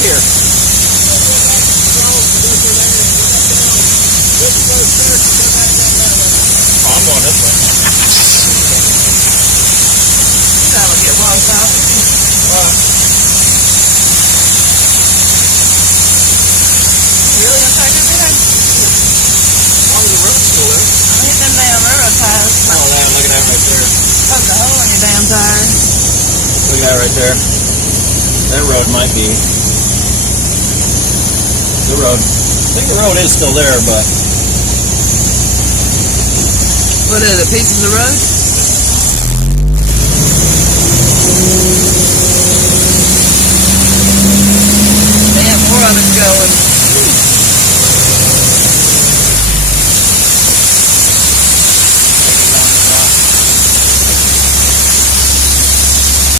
here? Oh, I'm going this way. That'll get washed off. Really gonna take it there? As long as the road's still there. I'm hitting them damn railroad tires. Oh, that, look at that right there. Poke a hole in your damn tire. Look at that right there. That road might be the road. I think the road is still there, but What is it, pieces of road?